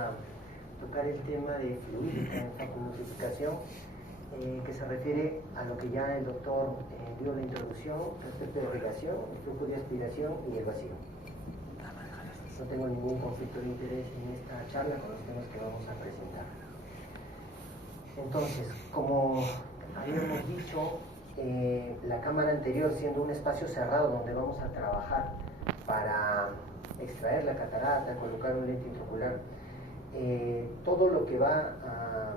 a tocar el tema de fluídica en fotonuclificación, que se refiere a lo que ya el doctor dio la introducción respecto de irrigación, el flujo de aspiración y el vacío. No tengo ningún conflicto de interés en esta charla con los temas que vamos a presentar. Entonces, como habíamos dicho, la cámara anterior siendo un espacio cerrado donde vamos a trabajar para extraer la catarata, colocar un lente intraocular, todo lo que va a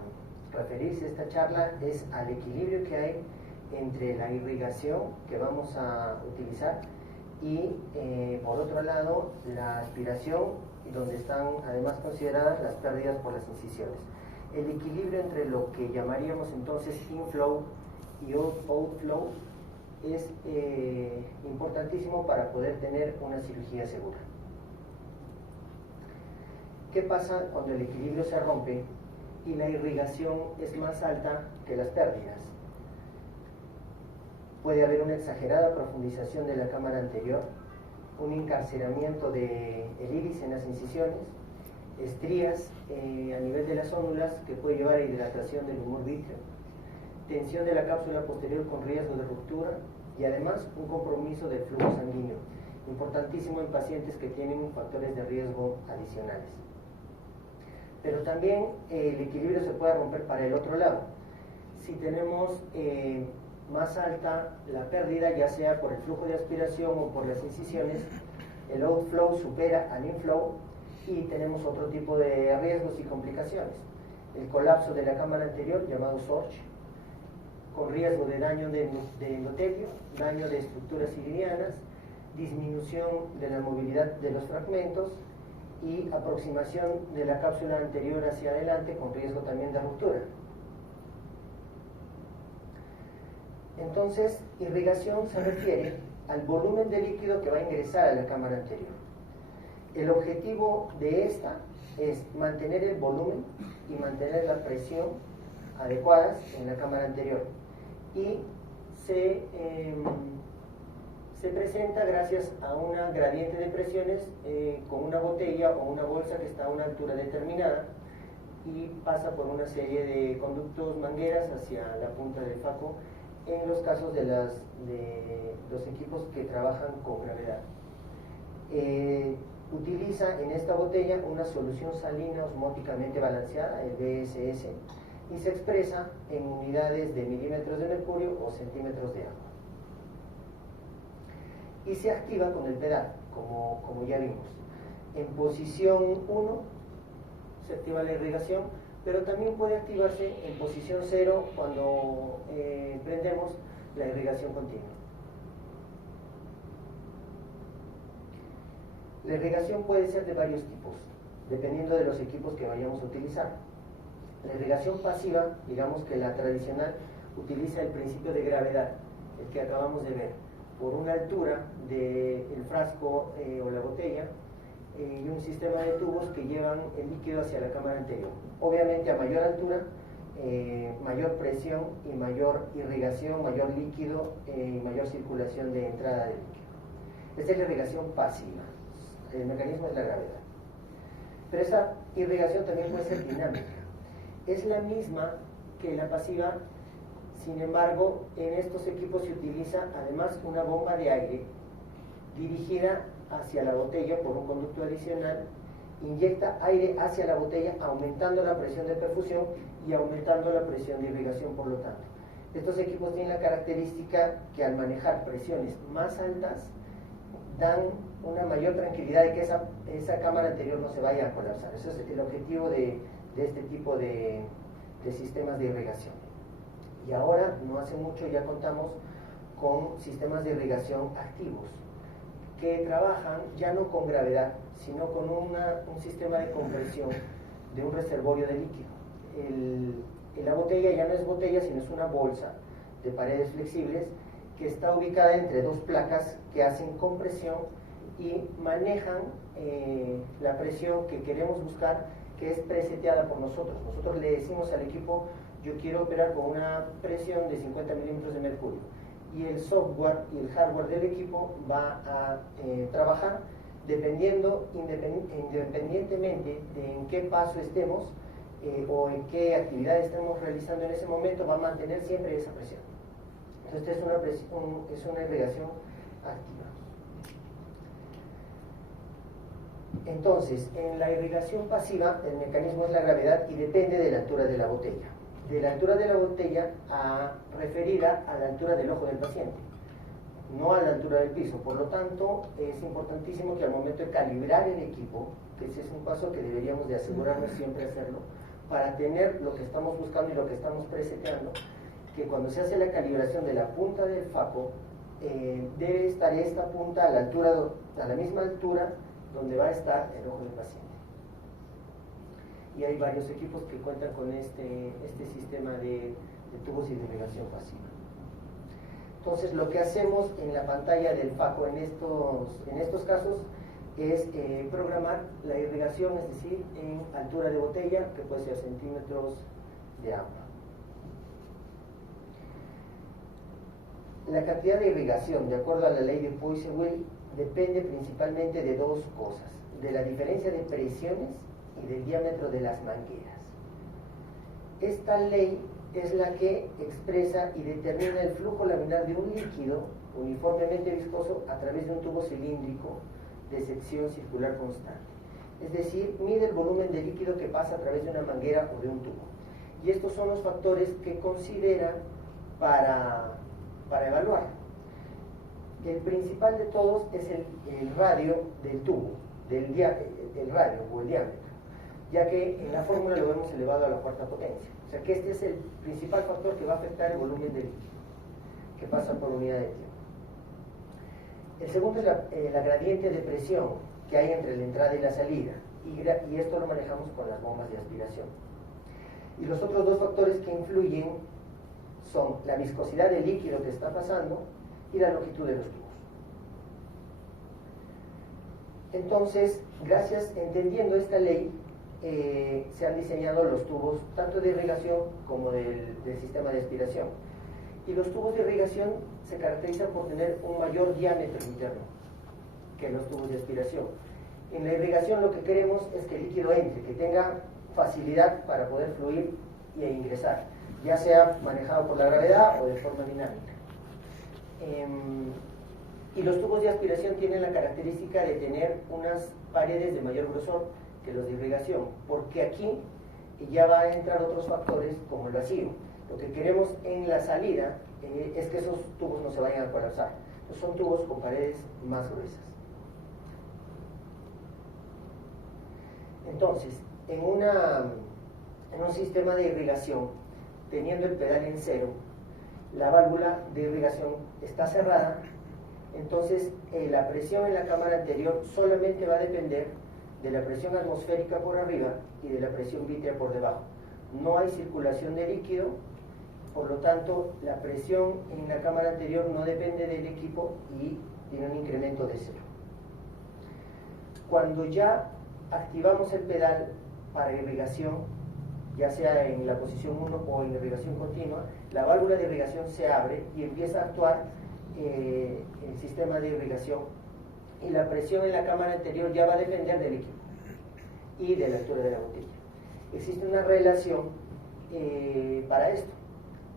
referirse a esta charla es al equilibrio que hay entre la irrigación que vamos a utilizar y por otro lado la aspiración, donde están además consideradas las pérdidas por las incisiones. El equilibrio entre lo que llamaríamos entonces inflow y outflow es importantísimo para poder tener una cirugía segura. ¿Qué pasa cuando el equilibrio se rompe y la irrigación es más alta que las pérdidas? Puede haber una exagerada profundización de la cámara anterior, un encarceramiento del iris en las incisiones, estrías a nivel de las ónulas que puede llevar a hidratación del humor vítreo, tensión de la cápsula posterior con riesgo de ruptura y además un compromiso del flujo sanguíneo, importantísimo en pacientes que tienen factores de riesgo adicionales. Pero también el equilibrio se puede romper para el otro lado. Si tenemos más alta la pérdida, ya sea por el flujo de aspiración o por las incisiones, el outflow supera al inflow y tenemos otro tipo de riesgos y complicaciones. El colapso de la cámara anterior, llamado SORCH, con riesgo de daño de endotelio, daño de estructuras iridianas, disminución de la movilidad de los fragmentos y aproximación de la cápsula anterior hacia adelante con riesgo también de ruptura. Entonces, irrigación se refiere al volumen de líquido que va a ingresar a la cámara anterior. El objetivo de esta es mantener el volumen y mantener la presión adecuadas en la cámara anterior. Y se presenta gracias a una gradiente de presiones con una botella o una bolsa que está a una altura determinada y pasa por una serie de conductos mangueras hacia la punta del faco en los casos de los equipos que trabajan con gravedad. Utiliza en esta botella una solución salina osmóticamente balanceada, el BSS, y se expresa en unidades de milímetros de mercurio o centímetros de agua. Y se activa con el pedal, como ya vimos. En posición 1 se activa la irrigación, pero también puede activarse en posición 0 cuando prendemos la irrigación continua. La irrigación puede ser de varios tipos, dependiendo de los equipos que vayamos a utilizar. La irrigación pasiva, digamos que la tradicional, utiliza el principio de gravedad, el que acabamos de ver, por una altura del frasco o la botella y un sistema de tubos que llevan el líquido hacia la cámara anterior. Obviamente a mayor altura, mayor presión y mayor irrigación, mayor líquido y mayor circulación de entrada de líquido. Esta es la irrigación pasiva, el mecanismo es la gravedad. Pero esa irrigación también puede ser dinámica. Es la misma que la pasiva, sin embargo, en estos equipos se utiliza además una bomba de aire dirigida hacia la botella por un conducto adicional, inyecta aire hacia la botella aumentando la presión de perfusión y aumentando la presión de irrigación por lo tanto. Estos equipos tienen la característica que al manejar presiones más altas dan una mayor tranquilidad de que esa cámara anterior no se vaya a colapsar. Ese es el objetivo de este tipo de sistemas de irrigación. Y ahora, no hace mucho, ya contamos con sistemas de irrigación activos que trabajan ya no con gravedad, sino con un sistema de compresión de un reservorio de líquido. La botella ya no es botella, sino es una bolsa de paredes flexibles que está ubicada entre dos placas que hacen compresión y manejan la presión que queremos buscar, que es preseteada por nosotros. Nosotros le decimos al equipo, yo quiero operar con una presión de 50 milímetros de mercurio. Y el software y el hardware del equipo va a trabajar independientemente de en qué paso estemos o en qué actividad estemos realizando en ese momento, va a mantener siempre esa presión. Entonces, es una irrigación activa. Entonces, en la irrigación pasiva, el mecanismo es la gravedad y depende de la altura de la botella. De la altura de la botella referida a la altura del ojo del paciente, no a la altura del piso. Por lo tanto, es importantísimo que al momento de calibrar el equipo, que ese es un paso que deberíamos de asegurarnos siempre hacerlo, para tener lo que estamos buscando y lo que estamos preseteando, que cuando se hace la calibración de la punta del faco, debe estar esta punta a la misma altura donde va a estar el ojo del paciente. Y hay varios equipos que cuentan con este sistema de tubos y de irrigación pasiva. Entonces, lo que hacemos en la pantalla del faco en estos casos es programar la irrigación, es decir, en altura de botella, que puede ser centímetros de agua. La cantidad de irrigación, de acuerdo a la ley de Puy-Segui, depende principalmente de dos cosas: de la diferencia de presiones y del diámetro de las mangueras. Esta ley es la que expresa y determina el flujo laminar de un líquido uniformemente viscoso a través de un tubo cilíndrico de sección circular constante. Es decir, mide el volumen de líquido que pasa a través de una manguera o de un tubo. Y estos son los factores que considera para evaluar. El principal de todos es el radio del tubo, el radio o el diámetro, ya que en la fórmula lo vemos elevado a la cuarta potencia. O sea que este es el principal factor que va a afectar el volumen de líquido que pasa por unidad de tiempo. El segundo es la gradiente de presión que hay entre la entrada y la salida, y esto lo manejamos con las bombas de aspiración. Y los otros dos factores que influyen son la viscosidad del líquido que está pasando y la longitud de los tubos. Entonces, entendiendo esta ley, se han diseñado los tubos tanto de irrigación como del sistema de aspiración. Y los tubos de irrigación se caracterizan por tener un mayor diámetro interno que los tubos de aspiración. En la irrigación lo que queremos es que el líquido entre, que tenga facilidad para poder fluir e ingresar, ya sea manejado por la gravedad o de forma dinámica. Y los tubos de aspiración tienen la característica de tener unas paredes de mayor grosor que los de irrigación, porque aquí ya va a entrar otros factores como el vacío. Lo que queremos en la salida es que esos tubos no se vayan a colapsar. Son tubos con paredes más gruesas. Entonces, en un sistema de irrigación, teniendo el pedal en cero, la válvula de irrigación está cerrada, entonces la presión en la cámara anterior solamente va a depender de la presión atmosférica por arriba y de la presión vítrea por debajo. No hay circulación de líquido, por lo tanto la presión en la cámara anterior no depende del equipo y tiene un incremento de cero. Cuando ya activamos el pedal para irrigación, ya sea en la posición 1 o en irrigación continua, la válvula de irrigación se abre y empieza a actuar el sistema de irrigación, y la presión en la cámara anterior ya va a depender del equipo y de la altura de la botella. Existe una relación para esto.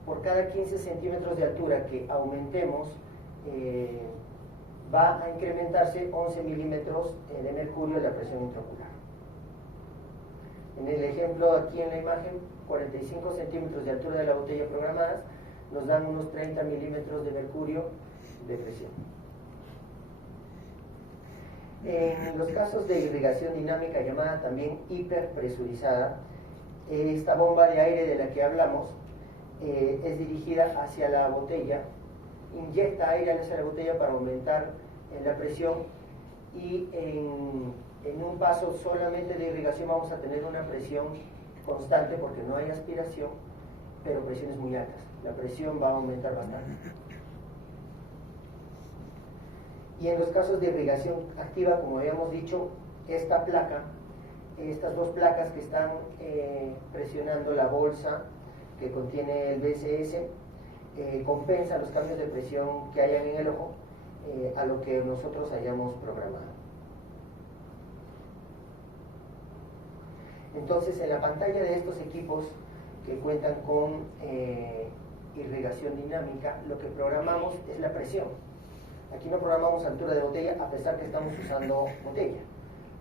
Por cada 15 centímetros de altura que aumentemos, va a incrementarse 11 milímetros de mercurio la presión intraocular. En el ejemplo aquí en la imagen, 45 centímetros de altura de la botella programadas nos dan unos 30 milímetros de mercurio de presión. En los casos de irrigación dinámica, llamada también hiperpresurizada, esta bomba de aire de la que hablamos es dirigida hacia la botella, inyecta aire hacia la botella para aumentar la presión, y en un paso solamente de irrigación vamos a tener una presión constante porque no hay aspiración, pero presiones muy altas. La presión va a aumentar bastante. Y en los casos de irrigación activa, como habíamos dicho, estas dos placas que están presionando la bolsa que contiene el BSS, compensa los cambios de presión que hayan en el ojo a lo que nosotros hayamos programado. Entonces, en la pantalla de estos equipos que cuentan con irrigación dinámica, lo que programamos es la presión. Aquí no programamos altura de botella, a pesar que estamos usando botella.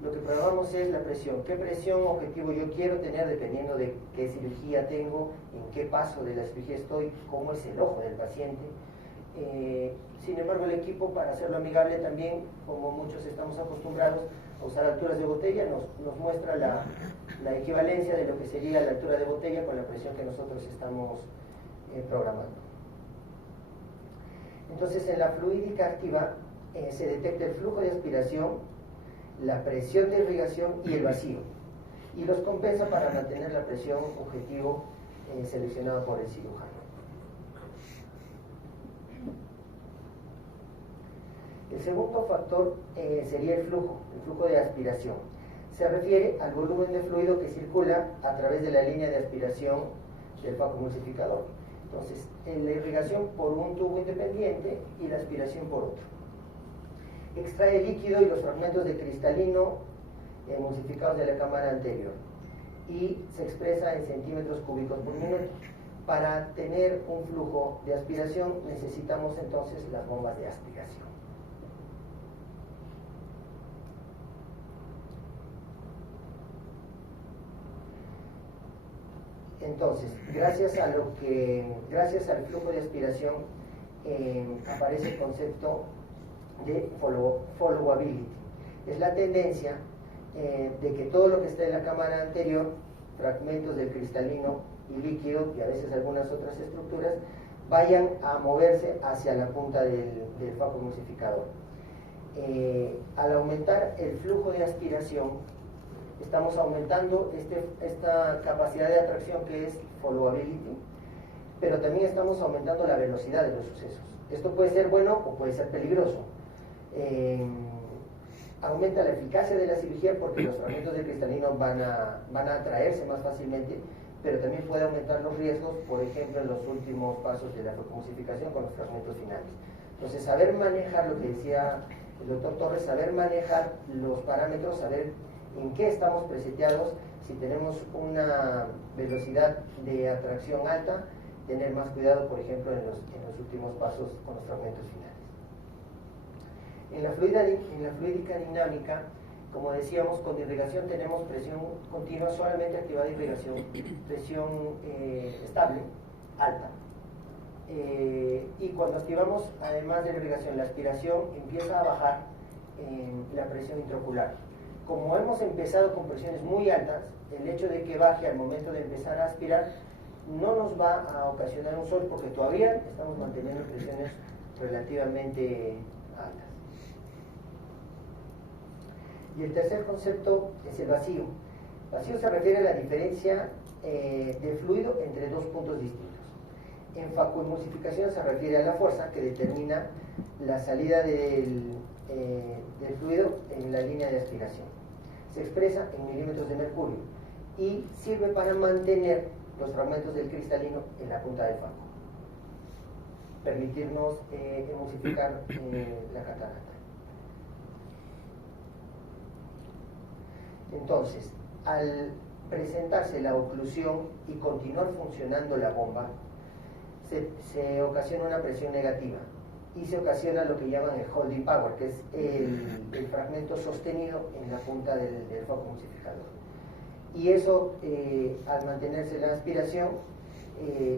Lo que programamos es la presión. ¿Qué presión objetivo yo quiero tener dependiendo de qué cirugía tengo, en qué paso de la cirugía estoy, cómo es el ojo del paciente? Sin embargo, el equipo, para hacerlo amigable también, como muchos estamos acostumbrados a usar alturas de botella, nos muestra la equivalencia de lo que sería la altura de botella con la presión que nosotros estamos programando. Entonces, en la fluídica activa se detecta el flujo de aspiración, la presión de irrigación y el vacío, y los compensa para mantener la presión objetivo seleccionada por el cirujano. El segundo factor sería el flujo de aspiración. Se refiere al volumen de fluido que circula a través de la línea de aspiración del vacuumulsificador. Entonces, la irrigación por un tubo independiente y la aspiración por otro. Extrae el líquido y los fragmentos de cristalino emulsificados de la cámara anterior y se expresa en centímetros cúbicos por minuto. Para tener un flujo de aspiración necesitamos entonces las bombas de aspiración. Entonces, gracias al flujo de aspiración aparece el concepto de followability. Es la tendencia de que todo lo que está en la cámara anterior, fragmentos del cristalino y líquido y a veces algunas otras estructuras, vayan a moverse hacia la punta del vacuumulsificador. Al aumentar el flujo de aspiración, estamos aumentando esta capacidad de atracción que es followability, pero también estamos aumentando la velocidad de los sucesos. Esto puede ser bueno o puede ser peligroso. Aumenta la eficacia de la cirugía porque los fragmentos de cristalino van a atraerse más fácilmente, pero también puede aumentar los riesgos, por ejemplo, en los últimos pasos de la vacuumulsificación con los fragmentos finales. Entonces, saber manejar lo que decía el doctor Torres, saber manejar los parámetros, saber en qué estamos preseteados, si tenemos una velocidad de atracción alta, tener más cuidado, por ejemplo, en los últimos pasos con los fragmentos finales. En la fluídica dinámica, como decíamos, con irrigación tenemos presión continua, solamente activada irrigación, presión estable, alta. Y cuando activamos, además de la irrigación, la aspiración, empieza a bajar la presión intraocular. Como hemos empezado con presiones muy altas, el hecho de que baje al momento de empezar a aspirar no nos va a ocasionar un shock porque todavía estamos manteniendo presiones relativamente altas. Y el tercer concepto es el vacío. Vacío se refiere a la diferencia de fluido entre dos puntos distintos. En vacuumulsificación se refiere a la fuerza que determina la salida del fluido en la línea de aspiración. Se expresa en milímetros de mercurio y sirve para mantener los fragmentos del cristalino en la punta del faco, permitirnos emulsificar la catarata. Entonces, al presentarse la oclusión y continuar funcionando la bomba, se ocasiona una presión negativa y se ocasiona lo que llaman el holding power, que es el fragmento sostenido en la punta del vacuumulsificador. Y eso, al mantenerse la aspiración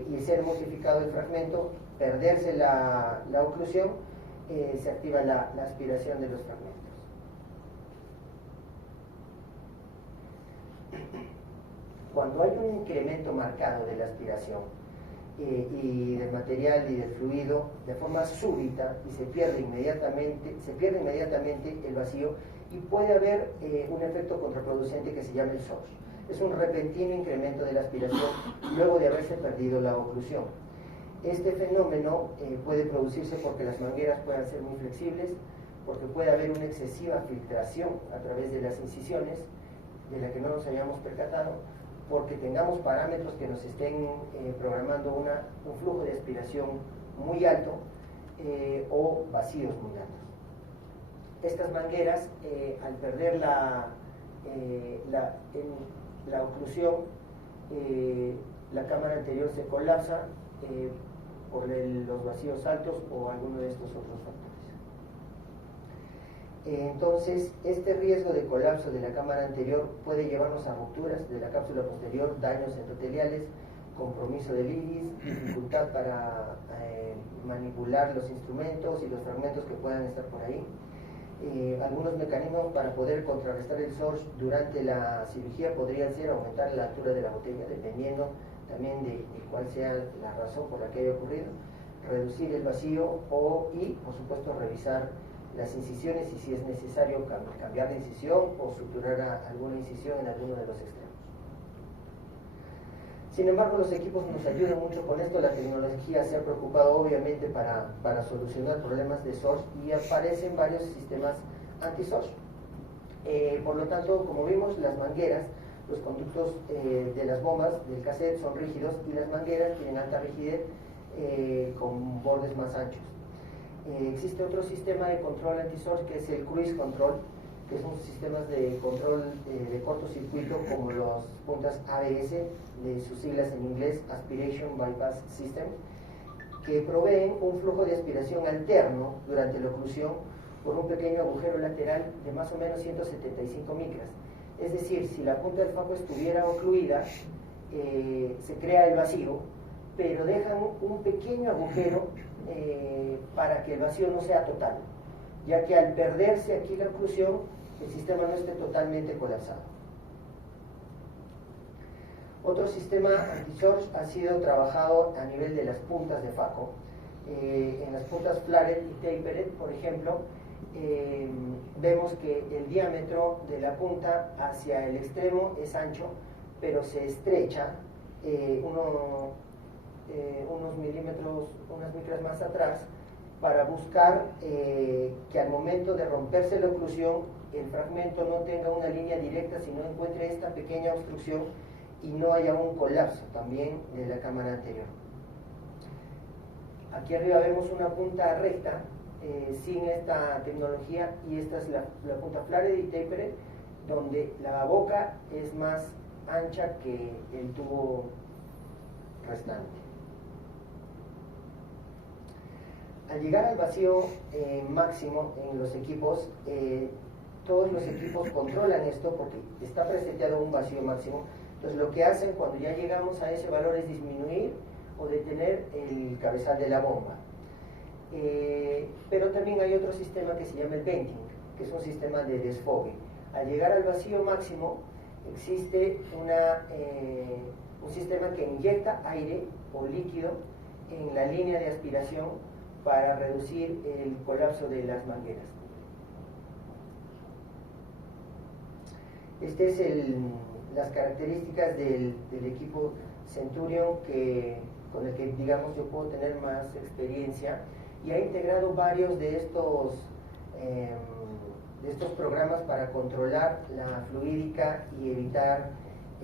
y ser emulsificado el fragmento, perderse la oclusión, se activa la aspiración de los fragmentos. Cuando hay un incremento marcado de la aspiración y del material y del fluido de forma súbita y se pierde inmediatamente el vacío, y puede haber un efecto contraproducente que se llama el SOS. Es un repentino incremento de la aspiración luego de haberse perdido la oclusión. Este fenómeno puede producirse porque las mangueras puedan ser muy flexibles, porque puede haber una excesiva filtración a través de las incisiones de la que no nos hayamos percatado, porque tengamos parámetros que nos estén programando un flujo de aspiración muy alto o vacíos muy altos. Estas mangueras, al perder en la oclusión, la cámara anterior se colapsa por los vacíos altos o alguno de estos otros factores. Entonces, este riesgo de colapso de la cámara anterior puede llevarnos a rupturas de la cápsula posterior, daños endoteliales, compromiso del iris, dificultad para manipular los instrumentos y los fragmentos que puedan estar por ahí. Algunos mecanismos para poder contrarrestar el SORS durante la cirugía podrían ser aumentar la altura de la botella, dependiendo también de cuál sea la razón por la que haya ocurrido, reducir el vacío y, por supuesto, revisar las incisiones y si es necesario cambiar de incisión o suturar alguna incisión en alguno de los extremos. Sin embargo, los equipos nos ayudan mucho con esto. La tecnología se ha preocupado obviamente para solucionar problemas de SORS y aparecen varios sistemas anti-SORS. Por lo tanto, como vimos, las mangueras, los conductos de las bombas del cassette son rígidos y las mangueras tienen alta rigidez con bordes más anchos. Existe otro sistema de control anti-SORS que es el cruise control, que son sistemas de control de cortocircuito como las puntas ABS, de sus siglas en inglés, Aspiration Bypass System, que proveen un flujo de aspiración alterno durante la oclusión por un pequeño agujero lateral de más o menos 175 micras. Es decir, si la punta del faco estuviera ocluida, se crea el vacío, pero dejan un pequeño agujero para que el vacío no sea total, ya que al perderse aquí la oclusión, el sistema no esté totalmente colapsado. Otro sistema anti-SORS ha sido trabajado a nivel de las puntas de faco. En las puntas flared y tapered, por ejemplo, vemos que el diámetro de la punta hacia el extremo es ancho, pero se estrecha unos milímetros, unas micras más atrás, para buscar que al momento de romperse la oclusión el fragmento no tenga una línea directa, sino encuentre esta pequeña obstrucción y no haya un colapso también de la cámara anterior. Aquí arriba vemos una punta recta sin esta tecnología, y esta es la punta flared y tapered, donde la boca es más ancha que el tubo restante. Al llegar al vacío máximo en los equipos, todos los equipos controlan esto porque está preseteado un vacío máximo. Entonces lo que hacen cuando ya llegamos a ese valor es disminuir o detener el cabezal de la bomba. Pero también hay otro sistema que se llama el venting, que es un sistema de desfogue. Al llegar al vacío máximo existe un sistema que inyecta aire o líquido en la línea de aspiración para reducir el colapso de las mangueras. Estas es las características del equipo Centurion con el que, digamos, yo puedo tener más experiencia, y ha integrado varios de estos programas para controlar la fluídica y evitar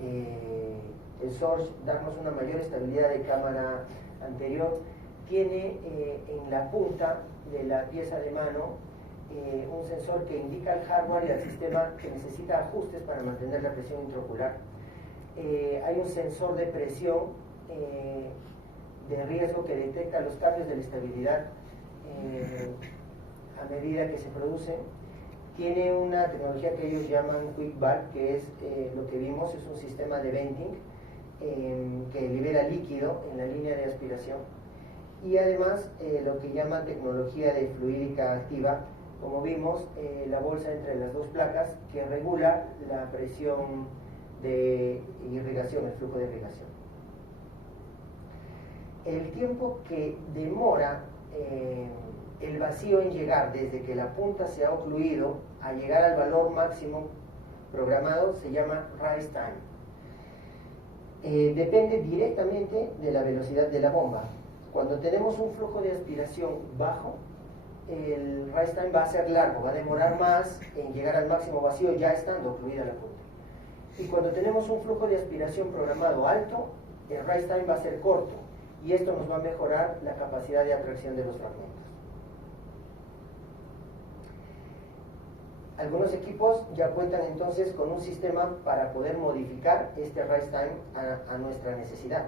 el SORS, darnos una mayor estabilidad de cámara anterior. Tiene en la punta de la pieza de mano un sensor que indica al hardware y al sistema que necesita ajustes para mantener la presión intraocular. Hay un sensor de presión de riesgo que detecta los cambios de la estabilidad a medida que se producen. Tiene una tecnología que ellos llaman Quick Back, que es lo que vimos, es un sistema de venting que libera líquido en la línea de aspiración. Y además lo que llaman tecnología de fluídica activa, como vimos, la bolsa entre las dos placas que regula la presión de irrigación, el flujo de irrigación. El tiempo que demora el vacío en llegar desde que la punta se ha ocluido a llegar al valor máximo programado se llama rise time. Depende directamente de la velocidad de la bomba. Cuando tenemos un flujo de aspiración bajo, el rise time va a ser largo, va a demorar más en llegar al máximo vacío ya estando ocluida la punta. Y cuando tenemos un flujo de aspiración programado alto, el rise time va a ser corto, y esto nos va a mejorar la capacidad de atracción de los fragmentos. Algunos equipos ya cuentan entonces con un sistema para poder modificar este rise time a nuestra necesidad.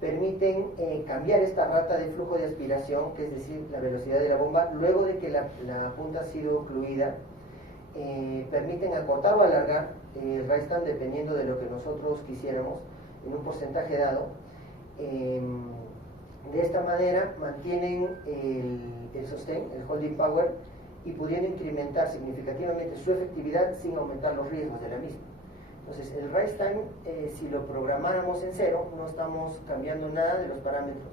Permiten cambiar esta rata de flujo de aspiración, que es decir, la velocidad de la bomba, luego de que la punta ha sido ocluida. Permiten acortar o alargar el rise time dependiendo de lo que nosotros quisiéramos en un porcentaje dado. De esta manera mantienen el sostén, el holding power, y pudiendo incrementar significativamente su efectividad sin aumentar los riesgos de la misma. Entonces, el rise time, si lo programáramos en 0, no estamos cambiando nada de los parámetros.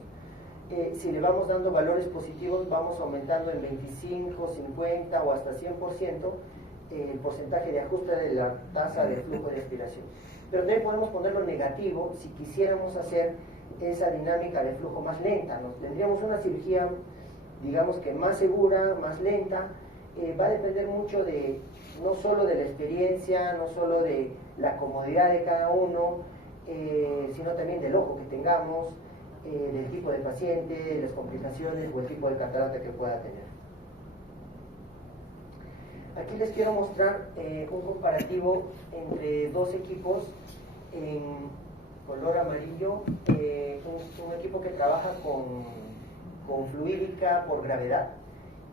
Si le vamos dando valores positivos, vamos aumentando en 25, 50 o hasta 100% el porcentaje de ajuste de la tasa de flujo de aspiración. Pero también podemos ponerlo negativo si quisiéramos hacer esa dinámica de flujo más lenta. Tendríamos una cirugía, digamos que más segura, más lenta. Va a depender mucho de, no solo de la experiencia, no solo de la comodidad de cada uno, sino también del ojo que tengamos, del tipo de paciente, de las complicaciones o el tipo de catarata que pueda tener. Aquí les quiero mostrar un comparativo entre dos equipos en color amarillo, un equipo que trabaja con fluídica por gravedad,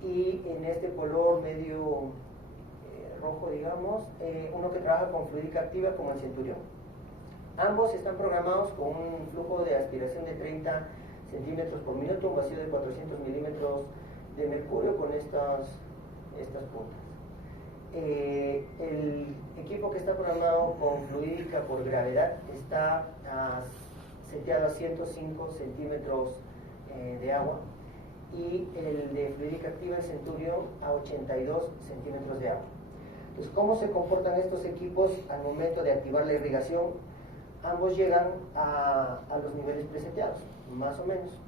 y en este color medio rojo, digamos, uno que trabaja con fluídica activa como el Centurión. Ambos están programados con un flujo de aspiración de 30 centímetros por minuto, un vacío de 400 milímetros de mercurio con estas puntas. El equipo que está programado con fluídica por gravedad está seteado a 105 centímetros de agua, y el de fluídica activa, el Centurión, a 82 centímetros de agua. Entonces, ¿cómo se comportan estos equipos al momento de activar la irrigación? Ambos llegan a los niveles preseteados, más o menos,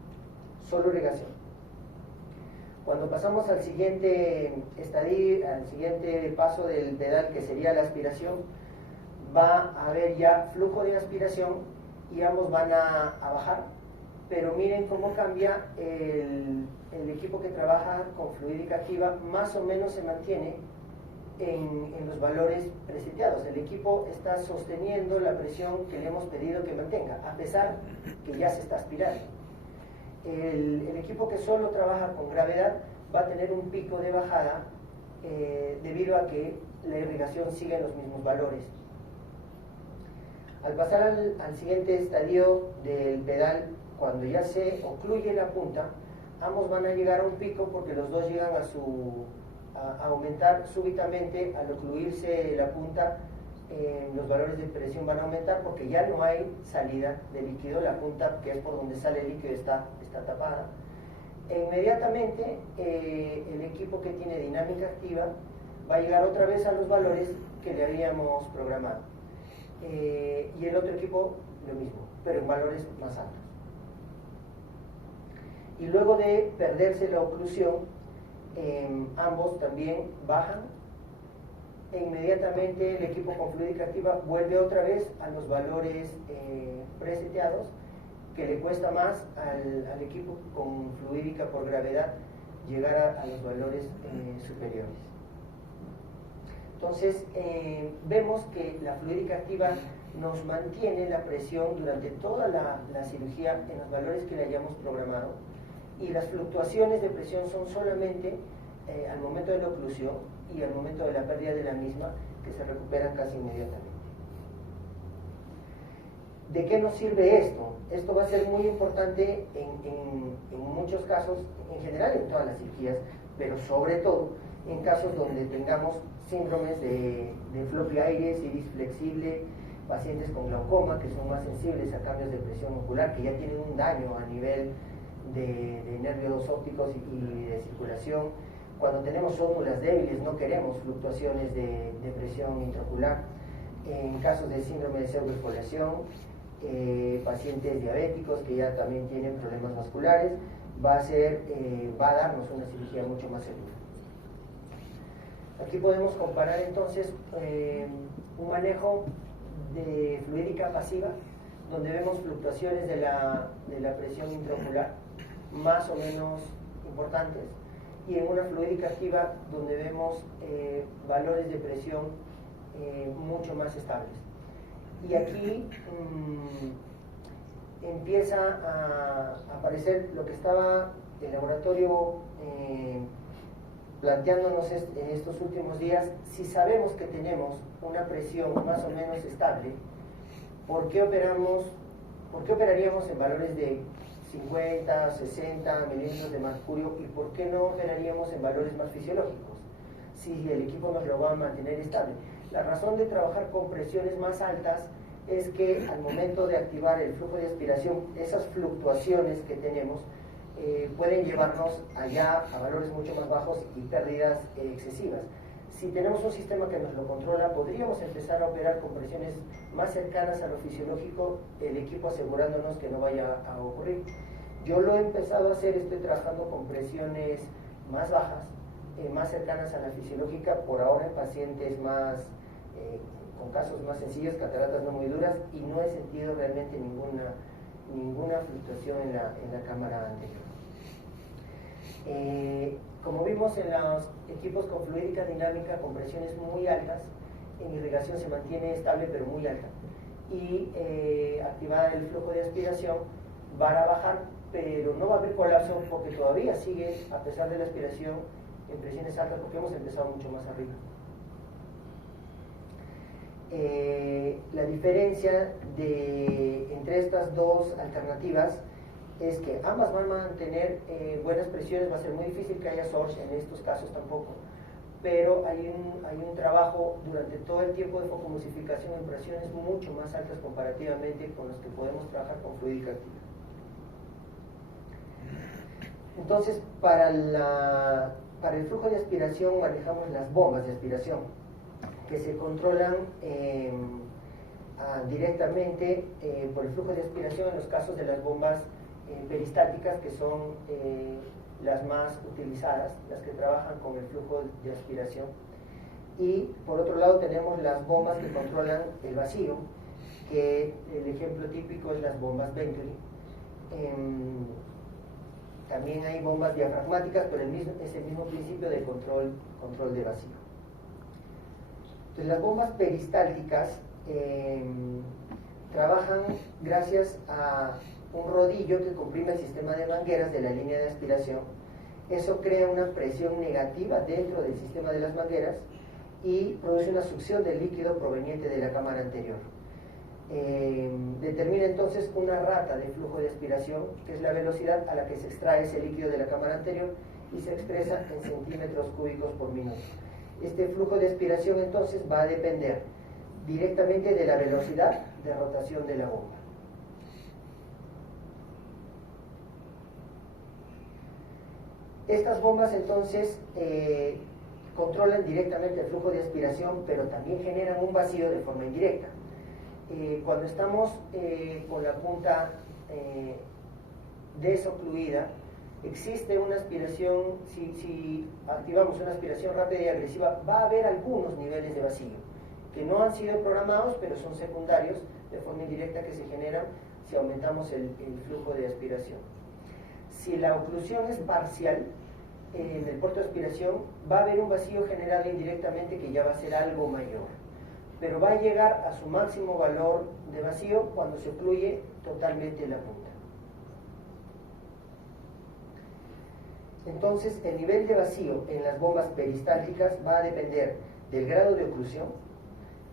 solo irrigación. Cuando pasamos al siguiente estadio, al siguiente paso del pedal, que sería la aspiración, va a haber ya flujo de aspiración y ambos van a bajar. Pero miren cómo cambia el equipo que trabaja con fluídica activa, más o menos se mantiene en los valores preseteados. El equipo está sosteniendo la presión que le hemos pedido que mantenga, a pesar que ya se está aspirando. El equipo que solo trabaja con gravedad va a tener un pico de bajada debido a que la irrigación sigue en los mismos valores. Al pasar al siguiente estadio del pedal, cuando ya se ocluye la punta, ambos van a llegar a un pico porque los dos llegan a aumentar súbitamente. Al ocluirse la punta, los valores de presión van a aumentar porque ya no hay salida de líquido. La punta, que es por donde sale el líquido, está tapada. E inmediatamente el equipo que tiene dinámica activa va a llegar otra vez a los valores que le habíamos programado. Y el otro equipo lo mismo, pero en valores más altos. Y luego de perderse la oclusión, ambos también bajan, e inmediatamente el equipo con fluídica activa vuelve otra vez a los valores preseteados, que le cuesta más al equipo con fluídica por gravedad llegar a los valores superiores. Entonces, vemos que la fluídica activa nos mantiene la presión durante toda la cirugía en los valores que le hayamos programado, y las fluctuaciones de presión son solamente al momento de la oclusión y al momento de la pérdida de la misma, que se recuperan casi inmediatamente. ¿De qué nos sirve esto? Esto va a ser muy importante en muchos casos, en general en todas las cirugías, pero sobre todo en casos donde tengamos síndromes de floppy iris, iris flexible, pacientes con glaucoma que son más sensibles a cambios de presión ocular, que ya tienen un daño a nivel de nervios ópticos y de circulación. Cuando tenemos ómulas débiles no queremos fluctuaciones de presión intraocular. En casos de síndrome de pseudoexfoliación, pacientes diabéticos que ya también tienen problemas vasculares, va a darnos una cirugía mucho más segura. Aquí podemos comparar entonces un manejo de fluídica pasiva, donde vemos fluctuaciones de la presión intraocular más o menos importantes, y en una fluídica activa donde vemos valores de presión mucho más estables. Y aquí empieza a aparecer lo que estaba el laboratorio planteándonos en estos últimos días. Si sabemos que tenemos una presión más o menos estable, ¿por qué operaríamos en valores de 50, 60 milímetros de mercurio y por qué no operaríamos en valores más fisiológicos si el equipo nos lo va a mantener estable? La razón de trabajar con presiones más altas es que al momento de activar el flujo de aspiración, esas fluctuaciones que tenemos pueden llevarnos allá a valores mucho más bajos y pérdidas excesivas. Si tenemos un sistema que nos lo controla, podríamos empezar a operar con presiones más cercanas a lo fisiológico, el equipo asegurándonos que no vaya a ocurrir. Yo lo he empezado a hacer, estoy trabajando con presiones más bajas, más cercanas a la fisiológica, por ahora en pacientes más, con casos más sencillos, cataratas no muy duras, y no he sentido realmente ninguna fluctuación en la cámara anterior. Como vimos en los equipos con fluídica dinámica con presiones muy altas, en irrigación se mantiene estable pero muy alta, y activar el flujo de aspiración va a bajar, pero no va a haber colapso porque todavía sigue, a pesar de la aspiración, en presiones altas porque hemos empezado mucho más arriba. La diferencia entre estas dos alternativas es que ambas van a mantener buenas presiones. Va a ser muy difícil que haya source en estos casos tampoco, pero hay un trabajo durante todo el tiempo de focomusificación en presiones mucho más altas comparativamente con las que podemos trabajar con fluídica activa. Entonces, para el flujo de aspiración manejamos las bombas de aspiración que se controlan directamente por el flujo de aspiración en los casos de las bombas peristálticas, que son las más utilizadas, las que trabajan con el flujo de aspiración. Y por otro lado tenemos las bombas que controlan el vacío, que el ejemplo típico es las bombas Venturi. También hay bombas diafragmáticas, pero es el mismo principio de control de vacío. Entonces, las bombas peristálticas trabajan gracias a un rodillo que comprime el sistema de mangueras de la línea de aspiración. Eso crea una presión negativa dentro del sistema de las mangueras y produce una succión del líquido proveniente de la cámara anterior. Determina entonces una rata de flujo de aspiración, que es la velocidad a la que se extrae ese líquido de la cámara anterior, y se expresa en centímetros cúbicos por minuto. Este flujo de aspiración entonces va a depender directamente de la velocidad de rotación de la bomba. Estas bombas entonces controlan directamente el flujo de aspiración, pero también generan un vacío de forma indirecta. Cuando estamos con la punta desocluida, existe una aspiración. Si activamos una aspiración rápida y agresiva, va a haber algunos niveles de vacío que no han sido programados, pero son secundarios de forma indirecta que se generan si aumentamos el flujo de aspiración. Si la oclusión es parcial en el puerto de aspiración, va a haber un vacío generado indirectamente que ya va a ser algo mayor, pero va a llegar a su máximo valor de vacío cuando se ocluye totalmente la punta. Entonces, el nivel de vacío en las bombas peristálticas va a depender del grado de oclusión,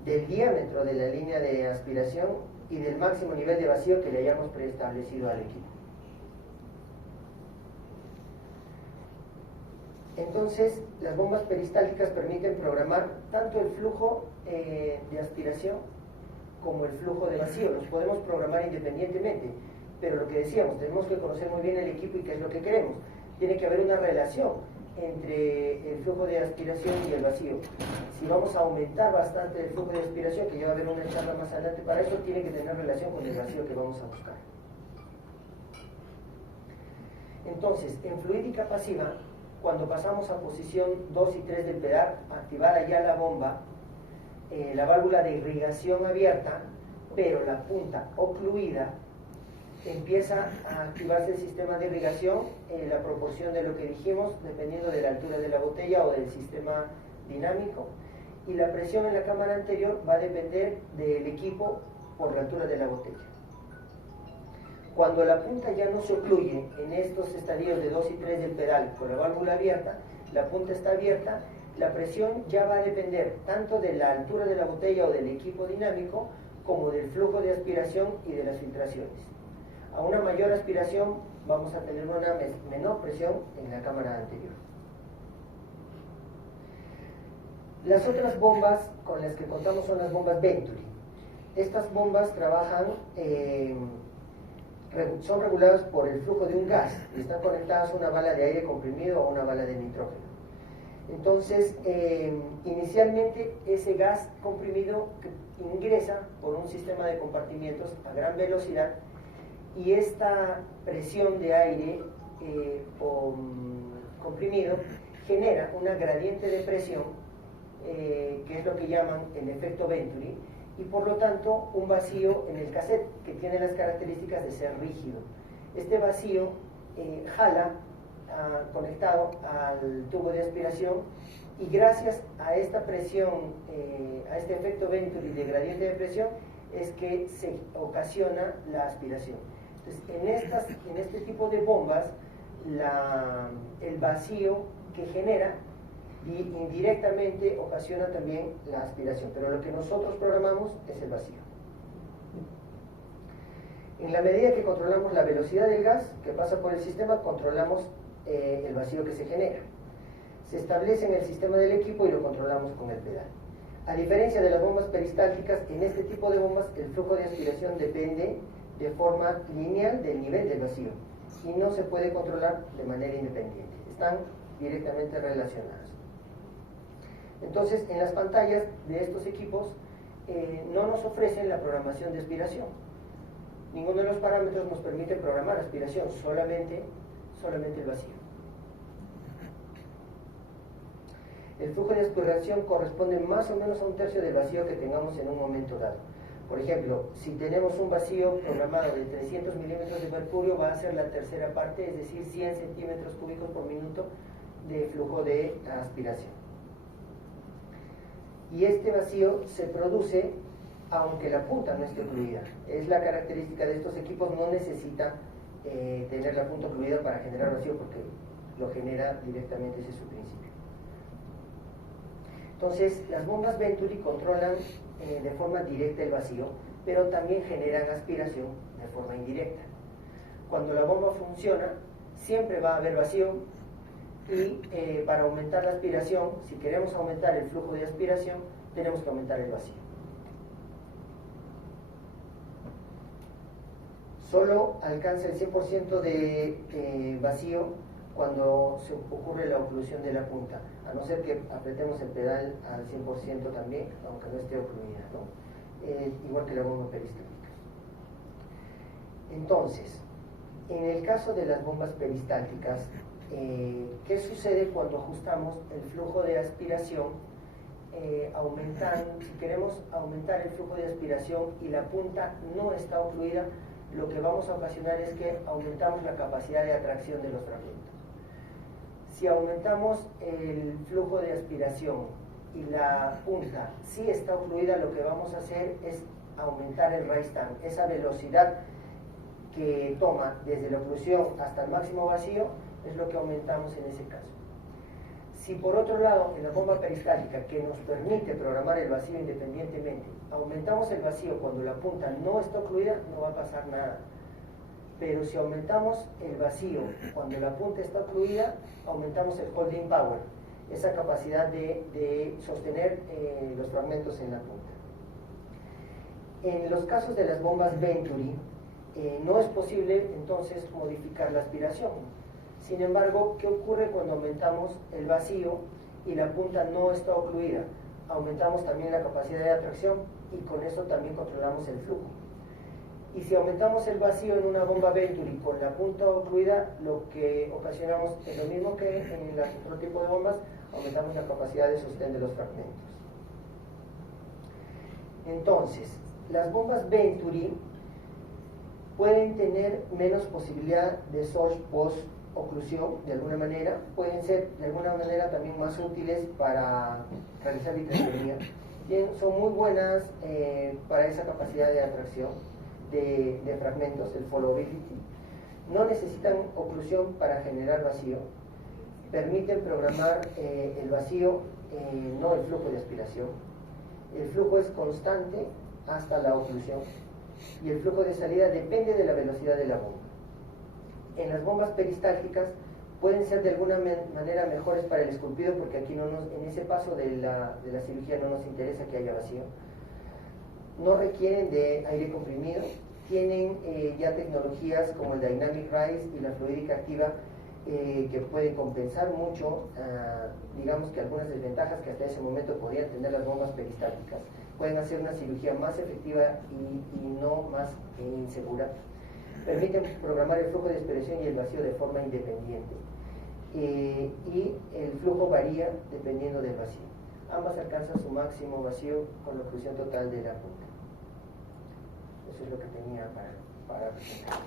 del diámetro de la línea de aspiración y del máximo nivel de vacío que le hayamos preestablecido al equipo. Entonces, las bombas peristálticas permiten programar tanto el flujo de aspiración como el flujo de vacío. Los podemos programar independientemente, pero lo que decíamos, tenemos que conocer muy bien el equipo y qué es lo que queremos. Tiene que haber una relación entre el flujo de aspiración y el vacío. Si vamos a aumentar bastante el flujo de aspiración, que ya va a haber una charla más adelante para eso, tiene que tener relación con el vacío que vamos a buscar. Entonces, en fluídica pasiva, cuando pasamos a posición 2 y 3 del pedal, activada ya la bomba, la válvula de irrigación abierta, pero la punta ocluida, empieza a activarse el sistema de irrigación, la proporción de lo que dijimos, dependiendo de la altura de la botella o del sistema dinámico, y la presión en la cámara anterior va a depender del equipo por la altura de la botella. Cuando la punta ya no se ocluye en estos estadios de 2 y 3 del pedal con la válvula abierta, la punta está abierta, la presión ya va a depender tanto de la altura de la botella o del equipo dinámico como del flujo de aspiración y de las filtraciones. A una mayor aspiración vamos a tener una menor presión en la cámara anterior. Las otras bombas con las que contamos son las bombas Venturi. Estas bombas trabajan, son reguladas por el flujo de un gas y están conectadas a una bala de aire comprimido o a una bala de nitrógeno. Entonces, inicialmente ese gas comprimido ingresa por un sistema de compartimientos a gran velocidad y esta presión de aire comprimido genera una gradiente de presión que es lo que llaman el efecto Venturi, y por lo tanto un vacío en el cassette que tiene las características de ser rígido. Este vacío jala conectado al tubo de aspiración, y gracias a esta presión, a este efecto Venturi de gradiente de presión, es que se ocasiona la aspiración. Entonces, en este tipo de bombas, el vacío que genera indirectamente ocasiona también la aspiración, pero lo que nosotros programamos es el vacío. En la medida que controlamos la velocidad del gas que pasa por el sistema, controlamos el vacío que se genera. Se establece en el sistema del equipo y lo controlamos con el pedal. A diferencia de las bombas peristálticas, en este tipo de bombas el flujo de aspiración depende de forma lineal del nivel del vacío y no se puede controlar de manera independiente, están directamente relacionadas. Entonces, en las pantallas de estos equipos no nos ofrecen la programación de aspiración. Ninguno de los parámetros nos permite programar aspiración, solamente el vacío. El flujo de aspiración corresponde más o menos a un tercio del vacío que tengamos en un momento dado. Por ejemplo, si tenemos un vacío programado de 300 milímetros de mercurio, va a ser la tercera parte, es decir, 100 centímetros cúbicos por minuto de flujo de aspiración. Y este vacío se produce aunque la punta no esté ocluida. Es la característica de estos equipos, no necesita tener la punta ocluida para generar vacío, porque lo genera directamente, ese es su principio. Entonces, las bombas Venturi controlan de forma directa el vacío, pero también generan aspiración de forma indirecta. Cuando la bomba funciona, siempre va a haber vacío, y para aumentar la aspiración, si queremos aumentar el flujo de aspiración, tenemos que aumentar el vacío. Solo alcanza el 100% de vacío cuando se ocurre la oclusión de la punta, a no ser que apretemos el pedal al 100% también, aunque no esté ocluida, ¿no? Igual que la bomba peristáltica. Entonces, en el caso de las bombas peristálticas, ¿qué sucede cuando ajustamos el flujo de aspiración? Si queremos aumentar el flujo de aspiración y la punta no está ocluida, lo que vamos a ocasionar es que aumentamos la capacidad de atracción de los fragmentos. Si aumentamos el flujo de aspiración y la punta sí está ocluida, lo que vamos a hacer es aumentar el rise time, esa velocidad que toma desde la oclusión hasta el máximo vacío, es lo que aumentamos en ese caso. Si por otro lado, en la bomba peristáltica, que nos permite programar el vacío independientemente, aumentamos el vacío cuando la punta no está ocluida, no va a pasar nada. Pero si aumentamos el vacío cuando la punta está ocluida, aumentamos el holding power, esa capacidad de sostener los fragmentos en la punta. En los casos de las bombas Venturi, no es posible entonces modificar la aspiración. Sin embargo, ¿qué ocurre cuando aumentamos el vacío y la punta no está ocluida? Aumentamos también la capacidad de atracción y con eso también controlamos el flujo. Y si aumentamos el vacío en una bomba Venturi con la punta ocluida, lo que ocasionamos es lo mismo que en el otro tipo de bombas, aumentamos la capacidad de sostén de los fragmentos. Entonces, las bombas Venturi pueden tener menos posibilidad de source post-oclusión de alguna manera, pueden ser de alguna manera también más útiles para realizar vitrectomía. Son muy buenas para esa capacidad de atracción de fragmentos, el followability. No necesitan oclusión para generar vacío, permiten programar el vacío, no el flujo de aspiración. El flujo es constante hasta la oclusión y el flujo de salida depende de la velocidad de la bomba. En las bombas peristálticas pueden ser de alguna manera mejores para el esculpido, porque aquí en ese paso de la cirugía no nos interesa que haya vacío. No requieren de aire comprimido, tienen ya tecnologías como el Dynamic Rise y la fluídica activa que pueden compensar mucho, digamos que algunas desventajas que hasta ese momento podían tener las bombas peristálticas. Pueden hacer una cirugía más efectiva y no más insegura. Permiten programar el flujo de aspiración y el vacío de forma independiente. Y el flujo varía dependiendo del vacío. Ambas alcanzan su máximo vacío con la oclusión total de la punta. Eso es lo que tenía para presentar.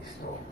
Listo.